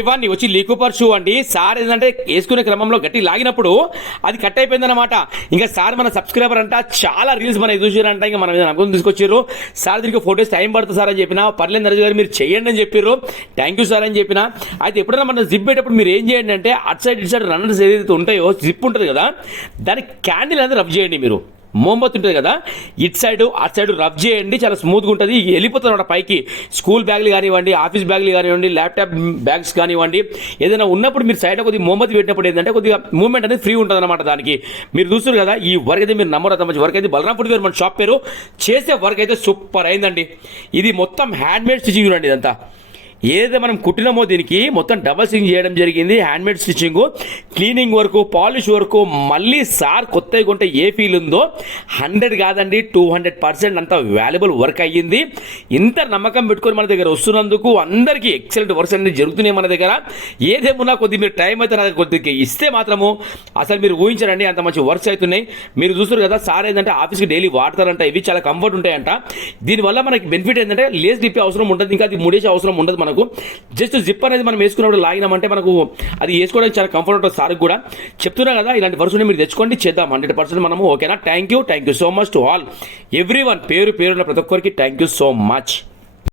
ఇవన్నీ వచ్చి లీకూపర్ షూ అండి. సార్ ఏంటంటే వేసుకునే క్రమంలో గట్టి లాగినప్పుడు అది కట్ అయిపోయిందన్నమాట. ఇంకా సార్ మన సబ్స్క్రైబర్ అంట చాలా రీల్స్ మన చూసారంట. ఇంకా మన నమ్మకం తీసుకొచ్చారు. సార్ దీనికి ఫోటోస్ టైం పడుతుంది సార్ అని చెప్పిన. పర్లేదు నరేష్ గారు మీరు చేయండి అని చెప్పారు. థ్యాంక్ యూ సార్ అని చెప్పిన. అయితే ఎప్పుడైనా మనం జిప్ పెట్టేటప్పుడు మీరు ఏం చేయండి అంటే అటు సైడ్ ఇటు సైడ్ రన్నర్స్ ఏదైతే ఉంటాయో జిప్ ఉంటుంది కదా, దానికి క్యాండిల్ అనేది రబ్ చేయండి. మీరు మోంబత్ ఉంటుంది కదా, ఇటు సైడ్ అటు సైడ్ రబ్ చేయండి, చాలా స్మూత్గా ఉంటుంది. వెళ్ళిపోతుంది అన్నమాట పైకి. స్కూల్ బ్యాగులు కానివ్వండి, ఆఫీస్ బ్యాగులు కానివ్వండి, ల్యాప్టాప్ బ్యాగ్స్ కానివ్వండి, ఏదైనా ఉన్నప్పుడు మీరు సైడ్ కొద్దిగా మోంబత్ పెట్టినప్పుడు ఏంటంటే కొద్దిగా మూవ్మెంట్ అనేది ఫ్రీ ఉంటుంది అనమాట. దానికి మీరు చూస్తారు కదా, ఈ వర్క్ అయితే మీరు నమ్మరు, అంత మంచి వర్క్ అయితే బలరాం ఫుట్వేర్ మన షాప్ పేరు. చేసే వర్క్ అయితే సూపర్ అయిందండి. ఇది మొత్తం హ్యాండ్ మేడ్ స్టిచింగ్ చూడండి. ఇదంతా ఏదైతే మనం కుట్టినామో దీనికి మొత్తం డబల్ స్టిచింగ్ చేయడం జరిగింది. Handmade stitching, cleaning work, polish work. మళ్ళీ సార్ కొత్తగా కొంటే ఏ ఫీల్ ఉందో 100 కాదండి 200% అంత వాల్యుబుల్ వర్క్ అయ్యింది. ఇంత నమ్మకం పెట్టుకొని మన దగ్గర వస్తున్నందుకు అందరికీ ఎక్సలెంట్ వర్క్స్ అనేది జరుగుతున్నాయి మన దగ్గర. ఏదేమున్నా కొద్దిగా మీరు టైం అయితే నాకు కొద్దిగా ఇస్తే మాత్రము అసలు మీరు ఊహించారండి అంత మంచి వర్క్స్ అవుతున్నాయి. మీరు చూస్తారు కదా, సార్ ఏంటంటే ఆఫీస్కి డైలీ వాడతారంట. ఇవి చాలా కంఫర్ట్ ఉంటాయంట. దీనివల్ల మనకి బెనిఫిట్ ఏంటంటే లేస్ డిప్పే అవసరం ఉంటుంది, ఇంకా అది ముడేసే అవసరం ఉండదు. మనకు జస్ట్ జిప్ అనేది మనం వేసుకున్నప్పుడు లాగినామంటే మనకు అది వేసుకోవడానికి చాలా కంఫర్ట్ ఉంటుంది. సార్ కూడా చెప్తున్నా కదా, ఇలాంటి వర్క్స్ మీరు తెచ్చుకోండి, చేద్దాం 100% మనము. ఓకేనా? Thank you so much to all every one. పేరు పేరున్న ప్రతి ఒక్కరికి థ్యాంక్ యూ సో మచ్.